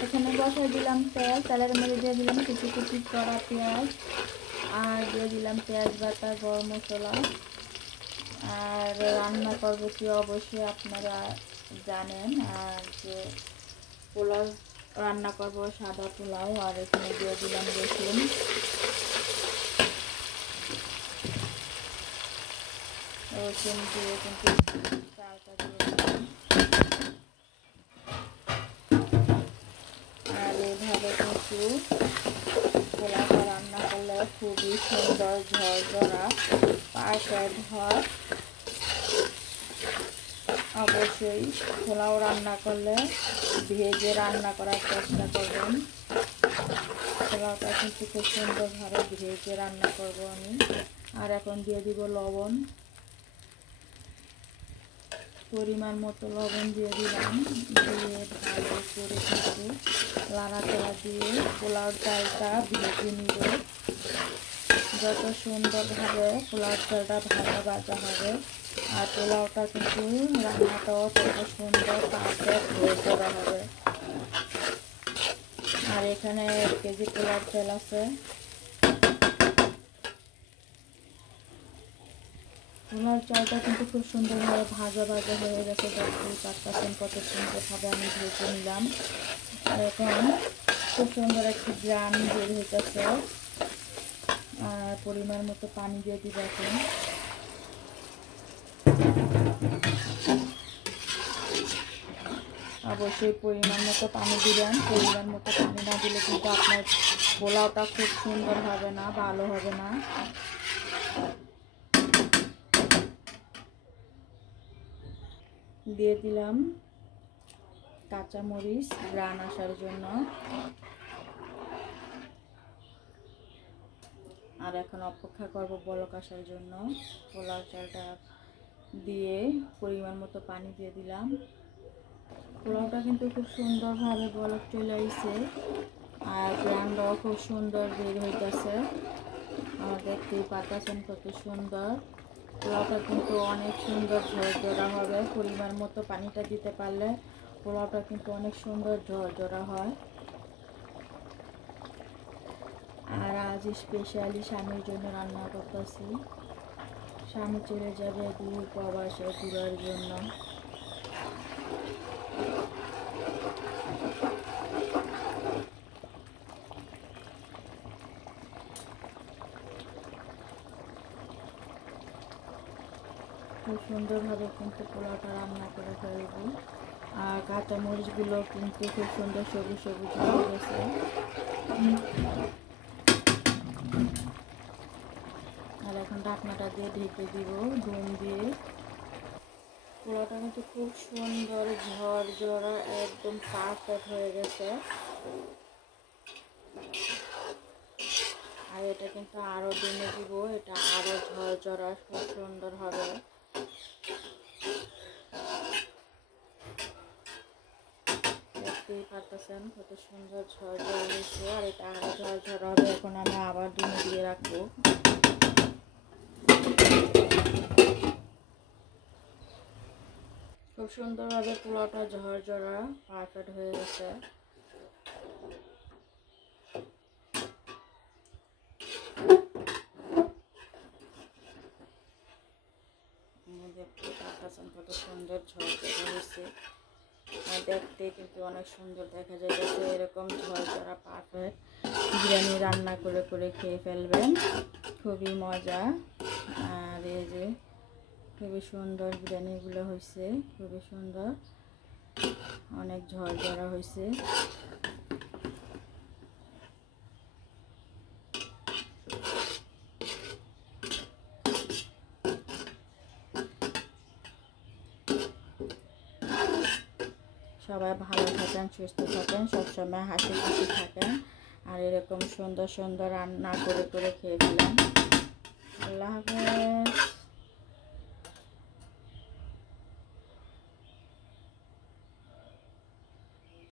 এখানে বসাই দিলাম তেল, তেলের মধ্যে দিয়ে দিলাম কিছু কিছু কড়া পেঁয়াজ, আর দিয়ে দিলাম পেঁয়াজ বাটা, গরম মশলা। আর রান্না করবো কি অবশ্যই আপনারা জানেন, আর যে পোলাও রান্না করব সাদা পোলাও। আর এখানে দিয়ে দিলাম রসুন, রসুন দিয়ে কিন্তু চালটা দিয়ে দিলাম। আর এইভাবে কিন্তু পোলাওটা রান্না করলে খুবই সুন্দর ঝরঝরা পারফেক্ট হয়। অবশ্যই পোলাও রান্না করলে ভেজে রান্না করার চেষ্টা করবেন। পোলাওটা কিন্তু খুব সুন্দরভাবে ভেজে রান্না করব আমি। আর এখন দিয়ে দিব লবণ, পরিমাণ মতো লবণ দিয়ে দিলাম। দিয়ে ভালো করে কিন্তু নাড়াচাড়া দিয়ে পোলাওর চালটা ভেজে নিব। যত সুন্দরভাবে পোলাওর চালটা ভাজা হবে আর পোলাওটা কিন্তু রান্নাটাও তত সুন্দর পারফেক্ট হয়ে করা হবে। আর এখানে 1 কেজি পোলাওর চাল আছে। পোলাওর চালটা কিন্তু খুব সুন্দরভাবে ভাজা হয়ে গেছে। দেখতেই পাচ্ছেন কত সুন্দরভাবে আমি ভেজে নিলাম। আর এখন খুব সুন্দর একটি গ্রান বের হইতেছে। আর পরিমাণ মতো পানি দিয়ে দিব এখন। অবশ্যই পরিমাণ মতো পানি দিবেন। পরিমাণ মতো পানি না দিলে কিন্তু আপনার পোলাওটা খুব সুন্দর হবে না, ভালো হবে না। দিয়ে দিলাম কাঁচামরিচ গ্রান আসার জন্য। আর এখন অপেক্ষা করব বলক আসার জন্য। পোলাও চালটা দিয়ে পরিমাণ মতো পানি দিয়ে দিলাম। পোলাওটা কিন্তু খুব সুন্দরভাবে বলক চলে আসছে আর গ্রানটাও খুব সুন্দর বের হইতেছে। আর দেখতেই পাচ্ছেন কত সুন্দর। পোলাওটা কিন্তু অনেক সুন্দর ঝরঝরা হবে। পরিমাণ মতো পানিটা দিতে পারলে পোলাওটা কিন্তু অনেক সুন্দর ঝরঝরা হয়। আর আজ স্পেশালি স্বামীর জন্য রান্না করতেছি। স্বামী চলে যাবে দূর প্রবাসে ঘোরার জন্য। খুব সুন্দরভাবে কিন্তু পোলাওটা রান্না করে ফেলবো। আর কাঁচামরিচগুলো কিন্তু খুব সুন্দর সবুজ সবুজ হয়ে গেছে। আর এখন ঢাকনাটা দিয়ে ঢেকে দিব দম দিয়ে। পোলাওটা কিন্তু খুব সুন্দর ঝরঝরা একদম পারফেক্ট হয়ে গেছে। আর এটা কিন্তু আরো দমে দিব, এটা আরো ঝরঝরা খুব সুন্দর হবে। দেখতেই পাচ্ছেন কত সুন্দর ঝরঝরা হয়েছে। আর এটা আরো ঝরঝরা হবে। এখন আমি আবার দমে দিয়ে রাখবো। খুব সুন্দরভাবে পোলাওটা ঝরঝরা পারফেক্ট হয়ে গেছে। দেখতে পাচ্ছেন কত সুন্দর ঝরঝরা হয়েছে। আর দেখতে কিন্তু অনেক সুন্দর দেখা যাচ্ছে। এরকম ঝরঝরা পারফেক্ট বিরিয়ানি রান্না করে করে খেয়ে ফেলবেন, খুবই মজা। আর এই যে খুবই সুন্দর বিরিয়ানিগুলো হয়েছে, খুবই সুন্দর, অনেক ঝরঝরা হয়েছে। সবাই ভালো থাকেন, সুস্থ থাকেন, সবসময় হাসি খুশি থাকেন। আর এরকম সুন্দর সুন্দর রান্না করে করে খেয়ে ফেলেন। আল্লাহ হাফেজ।